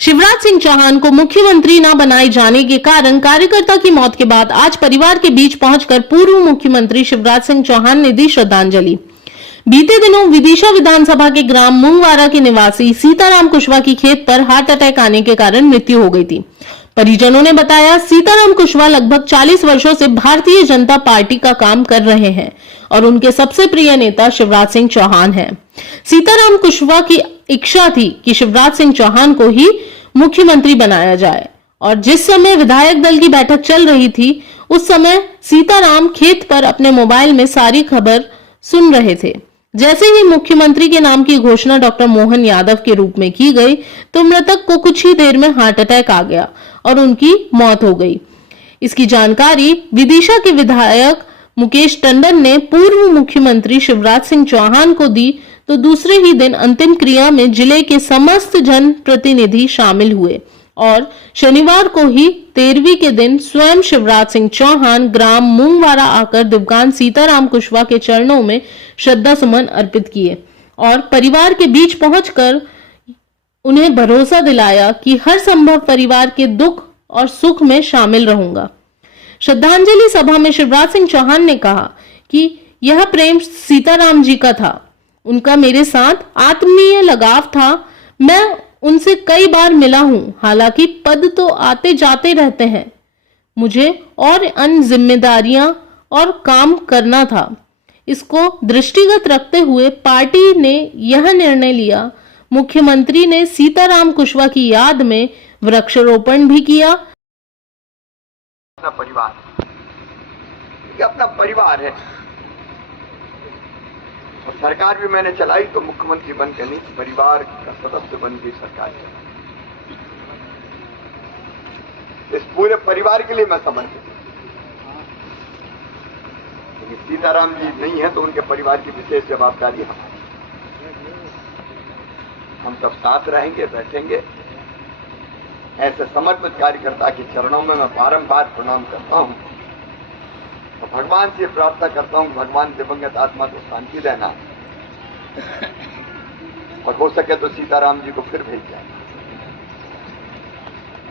शिवराज सिंह चौहान को मुख्यमंत्री न बनाए जाने के कारण कार्यकर्ता की मौत के बाद आज परिवार के बीच पहुंचकर पूर्व मुख्यमंत्री शिवराज सिंह चौहान ने दी श्रद्धांजलि। बीते दिनों विदिशा विधानसभा के ग्राम मुंगवारा के निवासी सीताराम कुशवाहा की खेत पर हार्ट अटैक आने के कारण मृत्यु हो गई थी। परिजनों ने बताया, सीताराम कुशवाहा लगभग 40 वर्षों से भारतीय जनता पार्टी का काम कर रहे हैं और उनके सबसे प्रिय नेता शिवराज सिंह चौहान हैं। सीताराम कुशवाहा की इच्छा थी कि शिवराज सिंह चौहान को ही मुख्यमंत्री बनाया जाए और जिस समय विधायक दल की बैठक चल रही थी उस समय सीताराम खेत पर अपने मोबाइल में सारी खबर सुन रहे थे। जैसे ही मुख्यमंत्री के नाम की घोषणा डॉक्टर मोहन यादव के रूप में की गई तो मृतक को कुछ ही देर में हार्ट अटैक आ गया और उनकी मौत हो गई। इसकी जानकारी विदिशा के विधायक मुकेश टंडन ने पूर्व मुख्यमंत्री शिवराज सिंह चौहान को दी तो दूसरे ही दिन अंतिम क्रिया में जिले के समस्त जन प्रतिनिधि शामिल हुए और शनिवार को ही 13वीं के दिन स्वयं शिवराज सिंह चौहान ग्राम मुंगवारा आकर दिवंगत सीताराम कुशवाहा के चरणों में श्रद्धा सुमन अर्पित किए और परिवार के बीच पहुंचकर उन्हें भरोसा दिलाया कि हर संभव परिवार के दुख और सुख में शामिल रहूंगा। श्रद्धांजलि सभा में शिवराज सिंह चौहान ने कहा कि यह प्रेम सीताराम जी का था, उनका मेरे साथ आत्मीय लगाव था। मैं उनसे कई बार मिला हूं, हालांकि पद तो आते जाते रहते हैं, मुझे और अन्य जिम्मेदारियां और काम करना था। इसको दृष्टिगत रखते हुए पार्टी ने यह निर्णय लिया। मुख्यमंत्री ने सीताराम कुशवाहा की याद में वृक्षारोपण भी किया। अपना परिवार, ये अपना परिवार है और सरकार भी मैंने चलाई तो मुख्यमंत्री बन के नहीं, परिवार का सदस्य बन के सरकार चलाई। इस पूरे परिवार के लिए मैं समर्पित हूं। लेकिन सीताराम जी नहीं है तो उनके परिवार की विशेष जवाबदारी हमारी। हम सब साथ रहेंगे, बैठेंगे। ऐसे समर्पित कार्यकर्ता के चरणों में मैं बारंबार प्रणाम करता हूं और भगवान से प्रार्थना करता हूं कि भगवान दिवंगत आत्मा को शांति देना और हो सके तो सीताराम जी को फिर भेज जाए,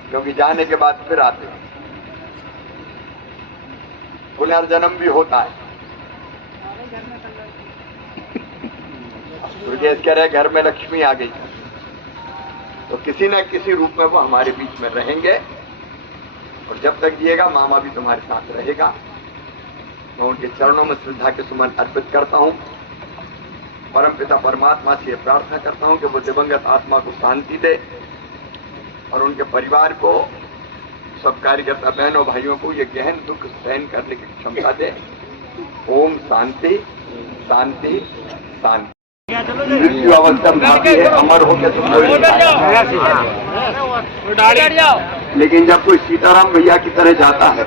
क्योंकि जाने के बाद फिर आते हैं, पुनर्जन्म भी होता है। दुर्गेश कह रहे घर में लक्ष्मी आ गई तो किसी न किसी रूप में वो हमारे बीच में रहेंगे और जब तक जिएगा मामा भी तुम्हारे साथ रहेगा। मैं उनके चरणों में श्रद्धा के सुमन अर्पित करता हूं। परमपिता परमात्मा से प्रार्थना करता हूं कि वो दिवंगत आत्मा को शांति दे और उनके परिवार को, सब कार्यकर्ता बहनों भाइयों को ये गहन दुख सहन करने की क्षमता दे। ओम शांति शांति शांति। मृत्यु अवस्था में अमर हो गया तो लेकिन जब कोई सीताराम भैया की तरह जाता है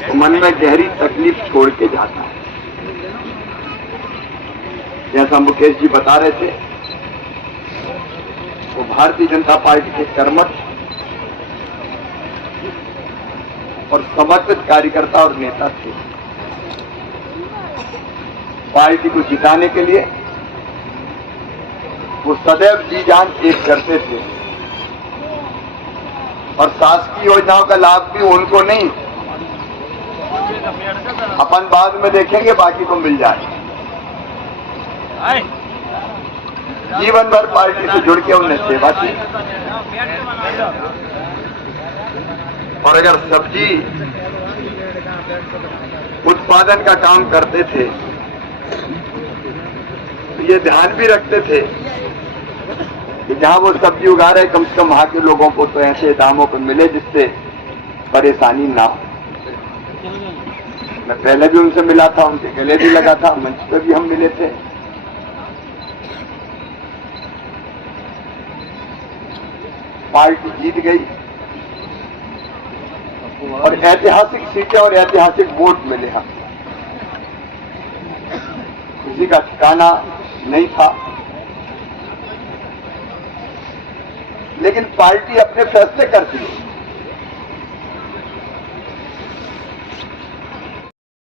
तो मन में गहरी तकलीफ छोड़ के जाता है। जैसा मुकेश जी बता रहे थे, वो भारतीय जनता पार्टी के कर्मठ और समर्पित कार्यकर्ता और नेता थे। पार्टी को जिताने के लिए वो सदैव जी जान एक करते थे और शासकीय योजनाओं का लाभ भी उनको नहीं, अपन बाद में देखेंगे, बाकी को मिल जाए। जीवन भर पार्टी से जुड़ के उन्हें सेवा की और अगर सब्जी उत्पादन का काम करते थे तो ये ध्यान भी रखते थे कि जहां वो सब्जी उगा रहे कम से कम वहां के लोगों को तो ऐसे दामों पर मिले जिससे परेशानी ना हो। मैं पहले भी उनसे मिला था, उनके गले भी लगा था, मंच पर भी हम मिले थे। पार्टी जीत गई और ऐतिहासिक सीटें और ऐतिहासिक वोट मिले हम। किसी का ठिकाना नहीं था, लेकिन पार्टी अपने फैसले करती है।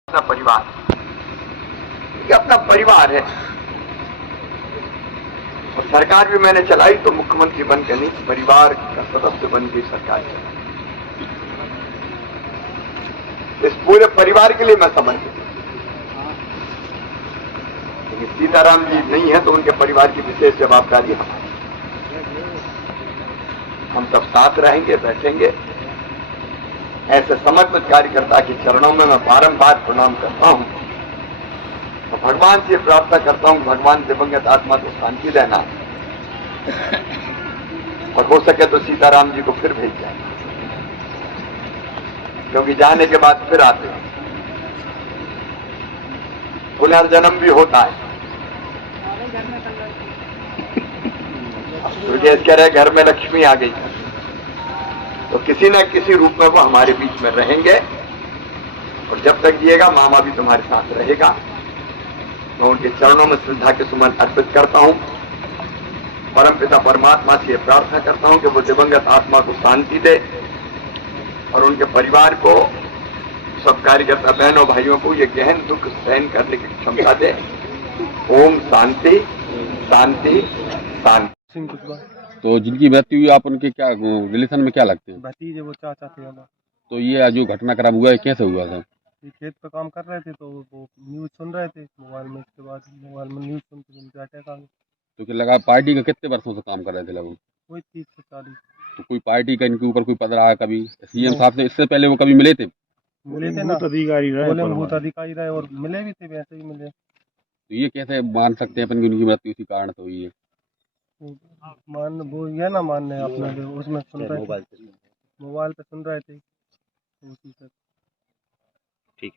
अपना परिवार, ये अपना परिवार है। और सरकार भी मैंने चलाई तो मुख्यमंत्री बन के नहीं, परिवार का सदस्य बन के सरकार चलाई। इस पूरे परिवार के लिए मैं समर्पित हूं। लेकिन सीताराम जी नहीं है तो उनके परिवार की विशेष जवाबदारी हमारी। हम सब साथ रहेंगे, बैठेंगे। ऐसे समर्पित कार्यकर्ता के चरणों में मैं बारंबार प्रणाम करता हूं और भगवान से प्रार्थना करता हूं, भगवान दिवंगत आत्मा को शांति देना और हो सके तो सीताराम जी को फिर भेज जाए, क्योंकि जाने के बाद फिर आते हैं, पुनर्जन्म भी होता है। तो जैसे कह रहे घर में लक्ष्मी आ गई, तो किसी न किसी रूप में वो हमारे बीच में रहेंगे और जब तक जिएगा मामा भी तुम्हारे साथ रहेगा। मैं उनके चरणों में श्रद्धा के सुमन अर्पित करता हूं। परमपिता परमात्मा से प्रार्थना करता हूं कि वो दिवंगत आत्मा को शांति दे और उनके परिवार को, सब कार्यकर्ता बहनों भाइयों को ये गहन दुख सहन करने की क्षमता दे। ओम शांति शांति शांति। तो जिनकी मृत्यु हुई, आप उनके क्या रिलेशन में क्या लगते हैं? भतीजे, वो चाचा थे हमारे। तो ये जो घटनाक्रम हुआ है कैसे हुआ था? ये खेत पे काम कर रहे थे तो वो न्यूज़ सुन रहे थे मोबाइल में, इसके बाद मोबाइल में न्यूज़ सुनते उनके अटैक आ गया। तो क्या लगा पार्टी का कितने वर्षों से काम कर रहे थे लगभग? कोई 30 से 40। तो कोई पार्टी का इनके ऊपर कोई पद रहा कभी? सीएम साहब से इससे पहले वो कभी मिले थे? मिले थे ना, अधिकारी रहे, बोले भूत अधिकारी रहे और मिले भी थे, वैसे ही मिले। तो ये कैसे मान सकते हैं अपन की उनकी मृत्यु इसी कारण से हुई है? मान वो ये ना मानने अपना जो उसमें सुन रहे थे, मोबाइल पे सुन रहे थे, उसी से। ठीक।